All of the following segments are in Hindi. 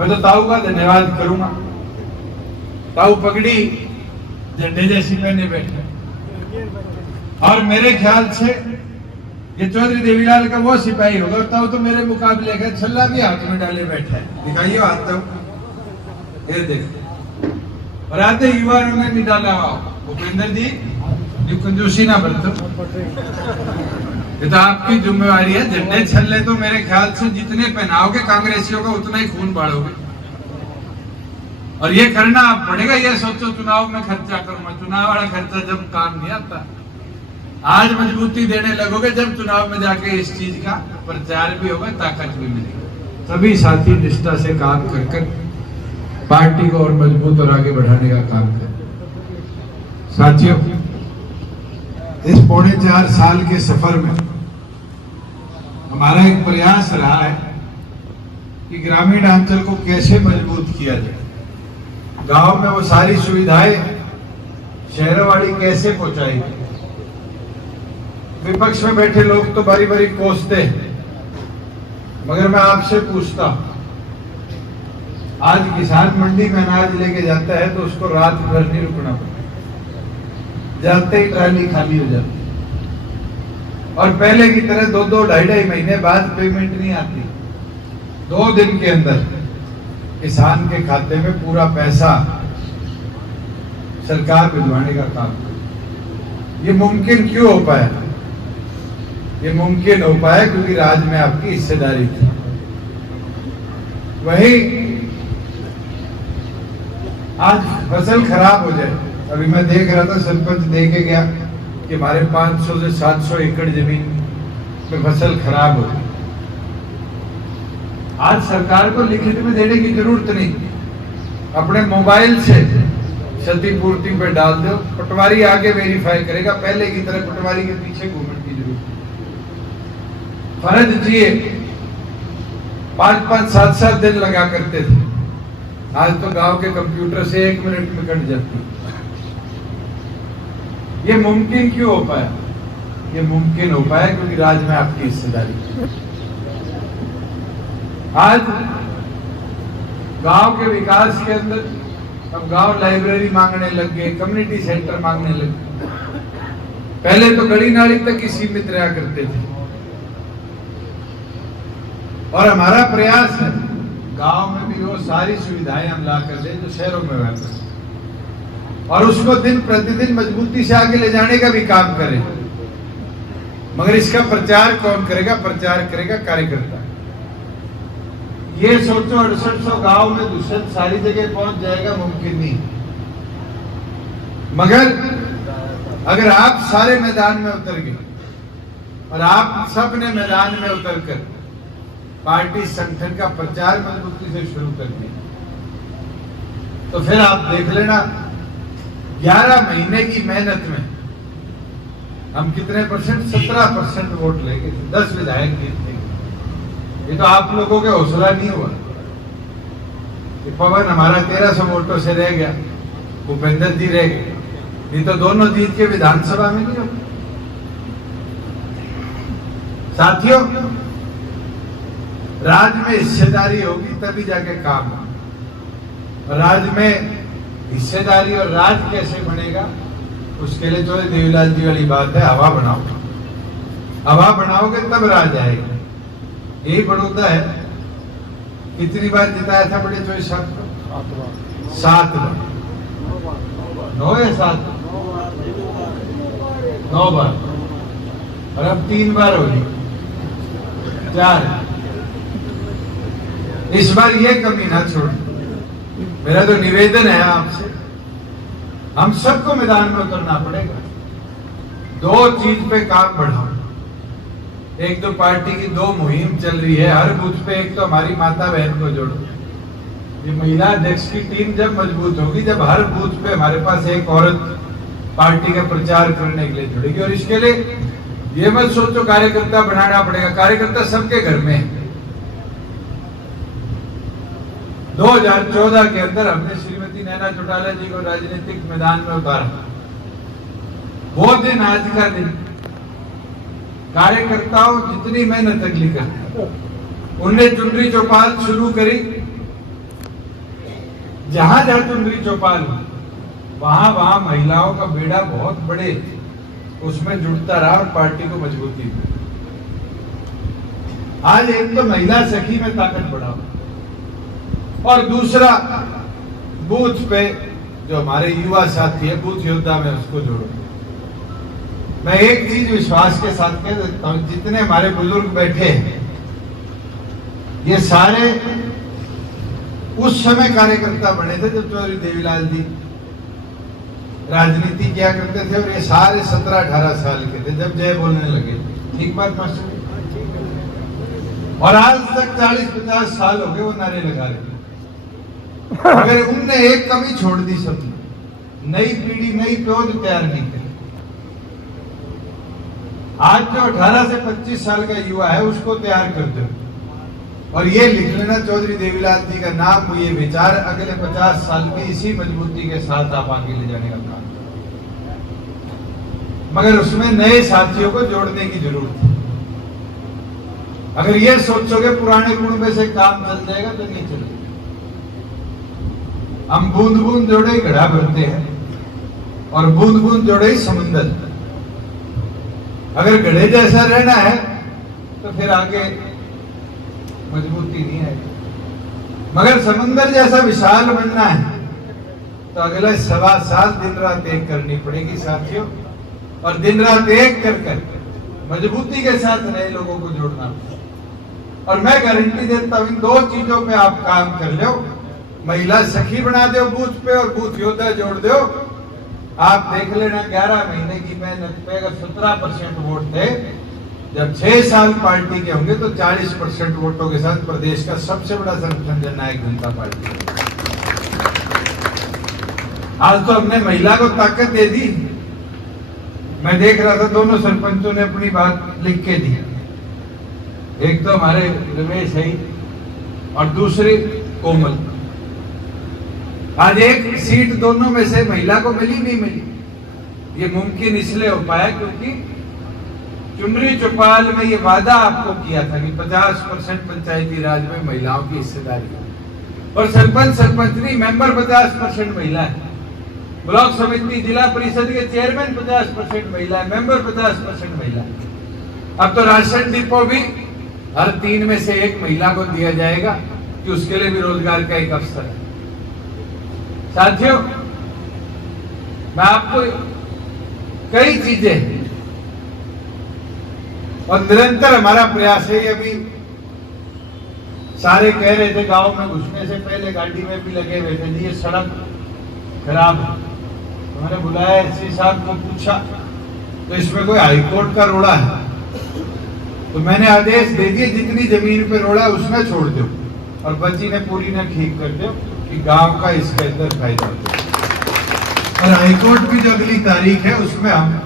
मैं तो ताऊ का धन्यवाद करूंगा। ताऊ पगड़ी झंडे जैसी पहने बैठे, और मेरे ख्याल से ये चौधरी देवीलाल का वो सिपाही होगा। ताऊ तो मेरे मुकाबले का छल्ला भी हाथ में डाले बैठा है। दिखाइए हाथ तो, ये देख। और आते युवाओं ने भी डाला। भूपेंद्र जी, ये कंजूसी ना बरतो, ये तो आपकी जिम्मेवारी है। झंडे छल्ले तो मेरे ख्याल से जितने पहनाओगे कांग्रेसियों का उतना ही खून बाढ़ोगे, और ये करना आप पड़ेगा। ये सोचो चुनाव में खर्चा करूंगा, चुनाव वाला खर्चा जब काम नहीं आता। आज मजबूती देने लगोगे जब चुनाव में जाके इस चीज का प्रचार भी होगा, ताकत भी मिलेगी। सभी साथी निष्ठा से काम कर पार्टी को और मजबूत और आगे बढ़ाने का काम करें। साथियों, इस 4.5 साल के सफर में हमारा एक प्रयास रहा है कि ग्रामीण अंचल को कैसे मजबूत किया जाए। गांव में वो सारी सुविधाएं शहरों वाली कैसे पहुंचाई। विपक्ष में बैठे लोग तो बारी बारी कोसते हैं, मगर मैं आपसे पूछता हूं, आज किसान मंडी में अनाज लेके जाता है तो उसको रात भर नहीं रुकना पड़ता, जाते ही ट्राली खाली हो जाती। और पहले की तरह 2-2, 2.5 महीने बाद पेमेंट नहीं आती। 2 दिन के अंदर किसान के खाते में पूरा पैसा सरकार भिजवाने का काम। ये मुमकिन क्यों हो पाया? ये मुमकिन हो पाया क्योंकि राज्य में आपकी हिस्सेदारी थी। वही आज फसल खराब हो जाए, अभी मैं देख रहा था, सरपंच देखे गया कि हमारे 500 से 700 एकड़ जमीन में फसल खराब हो गई। आज सरकार को लिखित में देने की जरूरत नहीं, अपने मोबाइल से क्षतिपूर्ति पे डाल दो, पटवारी आगे वेरीफाई करेगा। पहले की तरह पटवारी के पीछे घूमने की जरूरत नहीं। फर्ज चाहिए 5-5, 7-7 दिन लगा करते थे, आज तो गांव के कंप्यूटर से 1 मिनट में कट जाती है। ये मुमकिन क्यों हो पाया? ये मुमकिन हो पाया क्योंकि राज्य में आपकी हिस्सेदारी। आज गांव के विकास के अंदर अब गांव लाइब्रेरी मांगने लग गए, कम्युनिटी सेंटर मांगने लग गए। पहले तो गली नाली तक ही सीमित रहा करते थे, और हमारा प्रयास है गांव में भी वो सारी सुविधाएं हम ला कर दें जो शहरों में रहते हैं, और उसको दिन प्रतिदिन मजबूती से आगे ले जाने का भी काम करें। मगर इसका प्रचार कौन करेगा? प्रचार करेगा कार्यकर्ता। ये सोचो 6800 गांव में दूषित सारी जगह पहुंच जाएगा, मुमकिन नहीं। मगर अगर आप सारे मैदान में उतर गए और आप सब ने मैदान में उतरकर पार्टी संगठन का प्रचार मजबूती से शुरू कर दिया, तो फिर आप देख लेना 11 महीने की मेहनत में हम कितने परसेंट? 17% वोट लेंगे, 10 विधायक जीतते। ये तो आप लोगों के हौसला नहीं हुआ। पवन हमारा 1300 वोटों से रह गया, भूपेंद्र जी रह गए, नहीं तो दोनों जीत के विधानसभा में नहीं हो। साथियों, राज्य में हिस्सेदारी होगी तभी जाके काम होगा। राज्य में हिस्सेदारी और राज कैसे बनेगा, उसके लिए तो देवीलाल जी वाली बात है, हवा बनाओ। हवा बनाओगे तब राज आएगा। यही बड़ौदा है, कितनी बार जिताया था बड़े चौधरी साहब को? 7 बार। 9 या 7? 9 बार, और अब 3 बार होगी, 4। इस बार ये कमी ना छोड़। मेरा तो निवेदन है आपसे, हम सबको मैदान में उतरना पड़ेगा। 2 चीज पे काम बढ़ाओ। एक तो पार्टी की 2 मुहिम चल रही है हर बूथ पे। एक तो हमारी माता बहन को जोड़ो। ये महिला अध्यक्ष की टीम जब मजबूत होगी, जब हर बूथ पे हमारे पास एक औरत पार्टी का प्रचार करने के लिए जुड़ेगी। और इसके लिए ये मत सोचो कार्यकर्ता बनाना पड़ेगा, कार्यकर्ता सबके घर में है। 2014 के अंदर हमने श्रीमती नैना चौटाला जी को राजनीतिक मैदान में उतारा। वो दिन आज का दिन। कार्यकर्ताओं जितनी मेहनत अगली करते, उनने चुनरी चौपाल शुरू करी, जहां जहां चुनरी चौपाल वहां वहां महिलाओं का बेड़ा बहुत बड़े उसमें जुड़ता रहा और पार्टी को मजबूती दी। आज एक तो महिला सखी में ताकत बढ़ाओ और दूसरा बूथ पे जो हमारे युवा साथी है बूथ योद्धा में उसको जोड़ो। मैं एक चीज विश्वास के साथ कह देता हूं, जितने हमारे बुजुर्ग बैठे हैं ये सारे उस समय कार्यकर्ता बने थे जब चौधरी देवीलाल जी राजनीति किया करते थे और ये सारे 17-18 साल के थे जब जय बोलने लगे। ठीक बात मास्टर? और आज तक 40-50 साल हो गए वो नारे लगा रहे। अगर उनने एक कमी छोड़ दी सब, नई पीढ़ी नई पौध तैयार नहीं करी। आज जो 18 से 25 साल का युवा है उसको तैयार कर दो और ये लिख लेना चौधरी देवीलाल जी का नाम, ये विचार अगले 50 साल की इसी मजबूती के साथ आप आगे ले जाने का काम। मगर उसमें नए साथियों को जोड़ने की जरूरत है। अगर ये सोचोगे पुराने गुण में से काम चल जाएगा तो नहीं चलेगा। हम बूंद बूंद जोड़े ही घड़ा भरते हैं और बूंद बूंद जोड़े ही समुंदर। अगर घड़े जैसा रहना है तो फिर आगे मजबूती नहीं आएगी। मगर समुंदर जैसा विशाल बनना है तो अगले 1.25 साल दिन रात एक करनी पड़ेगी साथियों, और दिन रात एक कर मजबूती के साथ नए लोगों को जोड़ना। और मैं गारंटी देता हूं इन 2 चीजों पे आप काम कर लो, महिला सखी बना दो बूथ पे और बूथ योद्धा जोड़ दो। आप देख लेना 11 महीने की मेहनत पे अगर 17% वोट थे, जब 6 साल पार्टी के होंगे तो 40% वोटों के साथ प्रदेश का सबसे बड़ा संगठन जननायक जनता पार्टी। आज तो हमने महिला को ताकत दे दी। मैं देख रहा था दोनों सरपंचों ने अपनी बात लिख के दी। एक तो हमारे रमेश है और दूसरी कोमल। आज एक सीट दोनों में से महिला को मिली नहीं मिली। ये मुमकिन इसलिए हो पाया क्योंकि चुनरी चौपाल में ये वादा आपको किया था कि 50% पंचायती राज में महिलाओं की हिस्सेदारी और सरपंच मेंबर 50% महिला है, ब्लॉक समिति जिला परिषद के चेयरमैन 50% महिला है, मेंबर 50% महिला है। अब तो राशन डिपो भी हर 3 में से 1 महिला को दिया जाएगा कि उसके लिए भी रोजगार का एक अवसर है। साथियों, मैं आपको कई चीजें और निरंतर हमारा प्रयास है। अभी सारे कह रहे थे गांव में घुसने से पहले गाड़ी में भी लगे हुए थे जी ये सड़क खराब है। तो मैंने बुलाया एससी साहब को, पूछा तो इसमें कोई हाईकोर्ट का रोड़ा है? तो मैंने आदेश दे दिए जितनी जमीन पे रोड़ा है उसमें छोड़ दो और बची ने पूरी ने ठीक कर दो कि गांव का इसके अंदर फायदा हो। और हाईकोर्ट की जो अगली तारीख है उसमें हम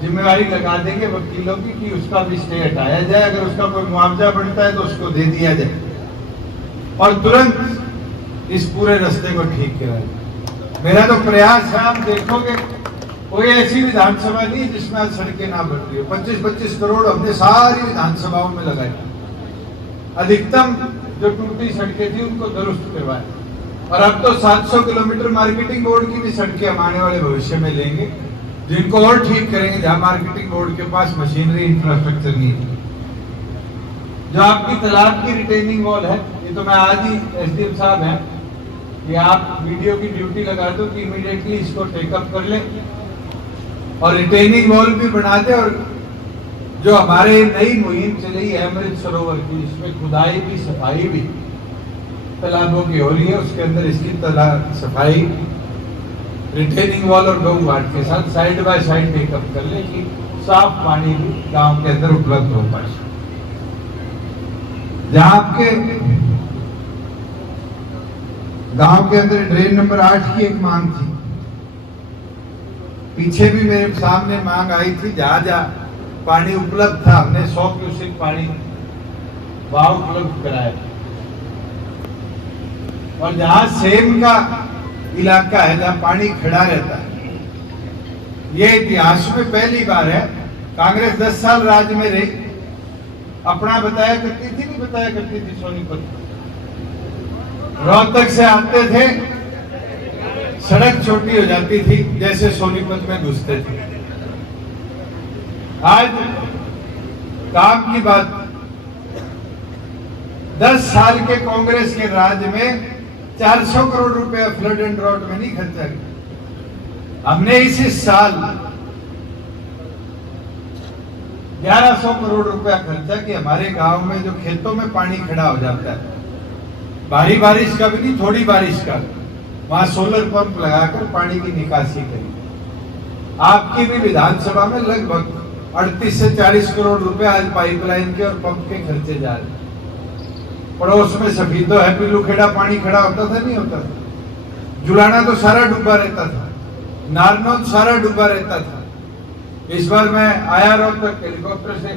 जिम्मेवारी लगा देंगे वकीलों की कि उसका भी स्टे हटाया जाए। अगर उसका कोई मुआवजा बनता है तो उसको दे दिया जाए और तुरंत इस पूरे रास्ते को ठीक कराए। मेरा तो प्रयास है, आप देखोगे कोई ऐसी विधानसभा नहीं जिसमें आज सड़कें ना बन रही हो। 25-25 करोड़ हमने सारी विधानसभाओं में लगाए। अधिकतम जो टूटी सड़कें थी उनको दुरुस्त करवाए और अब तो 700 किलोमीटर मार्केटिंग बोर्ड की भी सड़कें हम आने वाले भविष्य में लेंगे, जिनको और ठीक करेंगे जहां मार्केटिंग बोर्ड के पास मशीनरी इंफ्रास्ट्रक्चर नहीं है। जो आपकी तालाब की रिटेनिंग वॉल है, ये तो मैं आज ही एसडीएम साहब हैं कि आप वीडियो की ड्यूटी लगा दो कि इमीडिएटली इसको टेकअप कर ले और रिटेनिंग वॉल भी बना दे। और जो हमारे नई मुहिम चली है अमृत सरोवर की, इसमें खुदाई भी सफाई भी तालाबों की हो रही है, उसके अंदर इसकी सफाई रिटेनिंग वॉल और गौ घाट के साथ साइड बाय साइड टेकअप कर ले कि साफ पानी भी गांव के अंदर उपलब्ध हो पाए। जहां आपके गांव के अंदर ड्रेन नंबर 8 की एक मांग थी, पीछे भी मेरे सामने मांग आई थी, जहां पानी उपलब्ध था हमने 100 क्यूसेक पानी वाव उपलब्ध कराया। और जहां सेम का इलाका है जहां पानी खड़ा रहता है, ये इतिहास में पहली बार है। कांग्रेस 10 साल राज में रही, अपना बताया करती थी, नहीं बताया करती थी सोनीपत। रोहतक से आते थे, सड़क छोटी हो जाती थी, जैसे सोनीपत में घुसते थे। आज काम की बात, 10 साल के कांग्रेस के राज में 400 करोड़ रुपया फ्लड एंड ड्राउट में नहीं खर्चा किया। हमने इसी साल 1100 करोड़ रुपया खर्चा कि हमारे गांव में जो खेतों में पानी खड़ा हो जाता है, भारी बारिश का भी नहीं, थोड़ी बारिश का, वहां सोलर पंप लगाकर पानी की निकासी करी। आपकी भी विधानसभा में लगभग 38 से 40 करोड़ रुपए आज पाइपलाइन के और पंप के खर्चे जा रहे हैं। पड़ोस में सफीदो है, पिल्लूखेड़ा पानी खड़ा होता था, नहीं होता था। जुलाना तो सारा डूबा रहता था, नारनौल सारा डूबा रहता था। इस बार मैं आया रोहतक हेलीकॉप्टर से,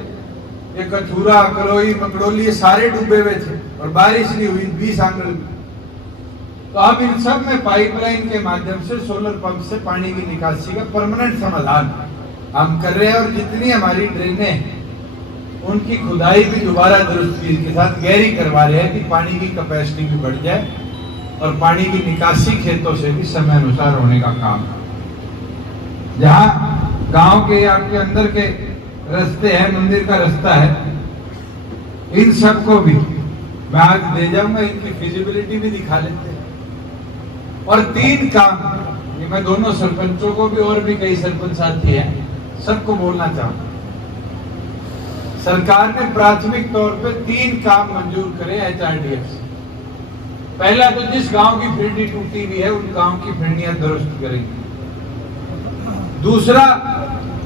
ये कथूरा, कलोई, मकड़ोली, ये सारे डूबे हुए थे और बारिश नहीं हुई 20 आंगन में। तो अब इन सब में पाइपलाइन के माध्यम से, सोलर पंप से पानी की निकासी का परमानेंट समाधान हम कर रहे हैं। और जितनी हमारी ड्रेनें हैं उनकी खुदाई भी दोबारा दुरुस्ती के साथ गहरी करवा रहे हैं कि पानी की कैपेसिटी भी बढ़ जाए और पानी की निकासी खेतों से भी समय अनुसार होने का काम। जहां गांव के आपके अंदर के रास्ते हैं, मंदिर का रास्ता है, इन सबको भी मैं आज दे जाऊंगा, इनकी फिजिबिलिटी भी दिखा लेते हैं। और 3 काम, ये मैं दोनों सरपंचों को भी और भी कई सरपंच साथी हैं, सबको बोलना चाहूंगा। सरकार ने प्राथमिक तौर पे 3 काम मंजूर करे HRDF से। पहला तो जिस गांव की फिरनी टूटी हुई है उन गांव की फिरनियां दुरुस्त करेंगे। दूसरा,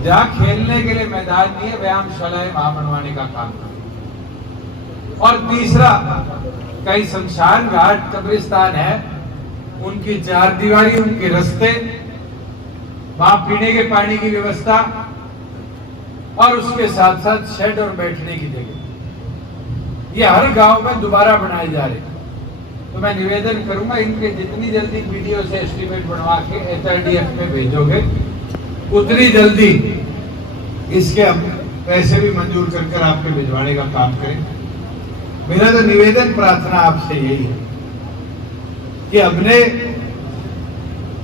जहां खेलने के लिए मैदान नहीं है, व्यायामशालाएं वहां बनवाने का काम करेंगे। और तीसरा, कई शमशान घाट, कब्रिस्तान है, उनकी 4 दीवारी, उनके रास्ते, वहां पीने के पानी की व्यवस्था और उसके साथ साथ शेड और बैठने की जगह, ये हर गांव में दोबारा बनाए जा रहे हैं। तो मैं निवेदन करूंगा, इनके जितनी जल्दी वीडियो से एस्टीमेट बनवा के HRDF में भेजोगे उतनी जल्दी इसके हम पैसे भी मंजूर कर आपके भिजवाने का काम करें। मेरा तो निवेदन प्रार्थना आपसे यही है कि हमने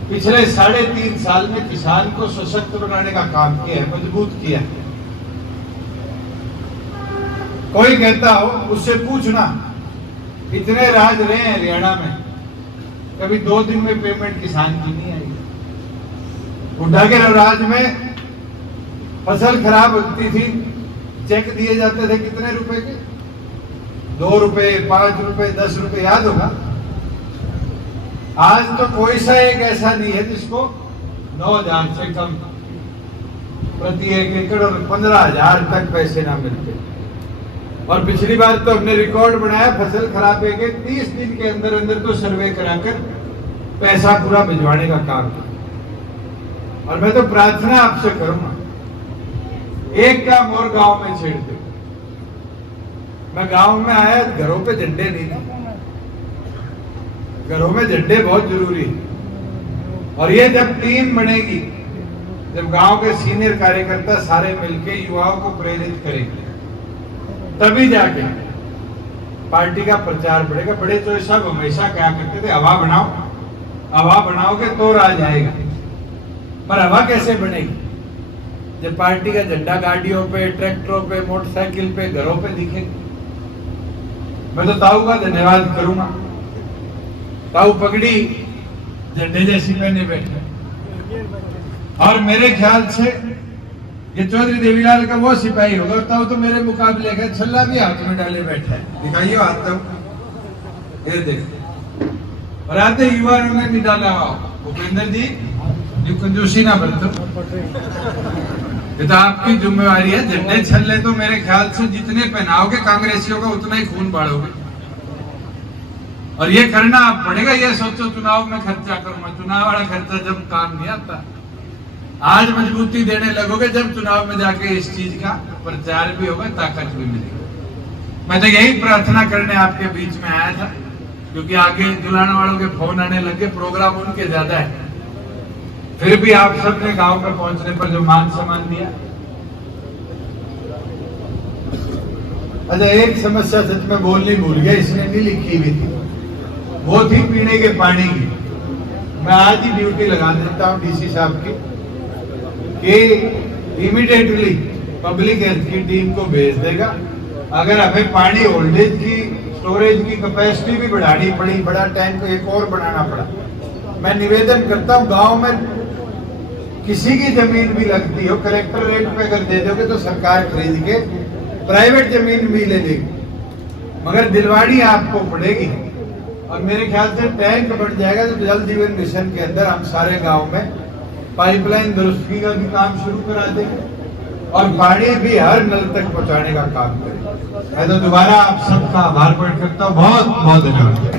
पिछले 3.5 साल में किसान को सशक्त बनाने का काम किया है, मजबूत किया है। कोई कहता हो उससे पूछना, इतने राज रहे हैं हरियाणा में, कभी 2 दिन में पेमेंट किसान की नहीं आई। बुढ़ा के राज में फसल खराब होती थी, चेक दिए जाते थे कितने रुपए के, 2 रुपए, 5 रुपए, 10 रुपए, याद होगा। आज तो कोई सा एक ऐसा नहीं है जिसको 9,000 से कम प्रति 1 एकड़ और 15,000 तक पैसे ना मिलते। और पिछली बार तो हमने रिकॉर्ड बनाया, फसल खराब है कि 30 दिन के अंदर अंदर तो सर्वे कराकर पैसा पूरा भिजवाने का काम किया। और मैं तो प्रार्थना आपसे करूंगा, एक काम और गांव में छेड़ दे। मैं गांव में आया, घरों पे झंडे नहीं थे, घरों में झंडे बहुत जरूरी है। और ये जब टीम बनेगी, जब गांव के सीनियर कार्यकर्ता सारे मिलकर युवाओं को प्रेरित करेंगे, तभी जाके पार्टी का प्रचार बढ़ेगा। बड़े चोर साहब हमेशा क्या करते थे, हवा बनाओ, हवा बनाओगे तो राज आएगा। पर हवा कैसे बनेगी जब पार्टी का झंडा गाड़ियों पे, ट्रैक्टरों पे, मोटरसाइकिल पे, घरों पे दिखे। मैं तो ताऊ का धन्यवाद करूंगा। ताऊ पगड़ी झंडे जैसी पहने बैठे, और मेरे ख्याल से ये चौधरी देवीलाल का वो सिपाही होगा। ताऊ तो मेरे मुकाबले का छल्ला भी हाथ में डाले बैठा है, दिखाइए हाथ तो, ये देखो। और आते युवा ने भी डाला, भूपेंद्र जी कंजूसी ना बरतो, ये तो आपकी जिम्मेवारी है। झंडे छल्ले तो मेरे ख्याल से जितने पहनाओगे कांग्रेसियों का उतना ही खून बाढ़ोगे। और ये करना आप पड़ेगा। ये सोचो चुनाव में खर्चा करूंगा, चुनाव वाला खर्चा जब काम नहीं आता। आज मजबूती देने लगोगे जब चुनाव में जाके इस चीज का प्रचार भी होगा, ताकत भी मिलेगी। मैं तो यही प्रार्थना करने आपके बीच में आया था, क्योंकि आगे जुलाना वालों के फोन आने लगे, प्रोग्राम उनके ज्यादा है। फिर भी आप सबने गांव में पहुंचने पर जो मान सम्मान दिया। अच्छा, एक समस्या सच में बोलनी भूल गया, इसने नहीं लिखी हुई थी, वो थी पीने के पानी की। मैं आज ही ड्यूटी लगा देता हूँ डीसी साहब की कि इमीडिएटली पब्लिक हेल्थ की टीम को भेज देगा। अगर हमें पानी होल्डेज की स्टोरेज की कैपेसिटी भी बढ़ानी पड़ी, बड़ा टैंक एक और बनाना पड़ा, मैं निवेदन करता हूँ गांव में किसी की जमीन भी लगती हो, कलेक्टर रेट पे अगर दे दोगे तो सरकार खरीद के प्राइवेट जमीन भी ले लेगी, मगर दिलवाड़ी आपको पड़ेगी। और मेरे ख्याल से टैंक बढ़ जाएगा तो जल जीवन मिशन के अंदर हम सारे गांव में पाइपलाइन दुरुस्ती का भी काम शुरू करा देंगे और पानी भी हर नल तक पहुंचाने का काम करेंगे। मैं तो दोबारा आप सबका आभार प्रकट करता हूँ। बहुत बहुत धन्यवाद।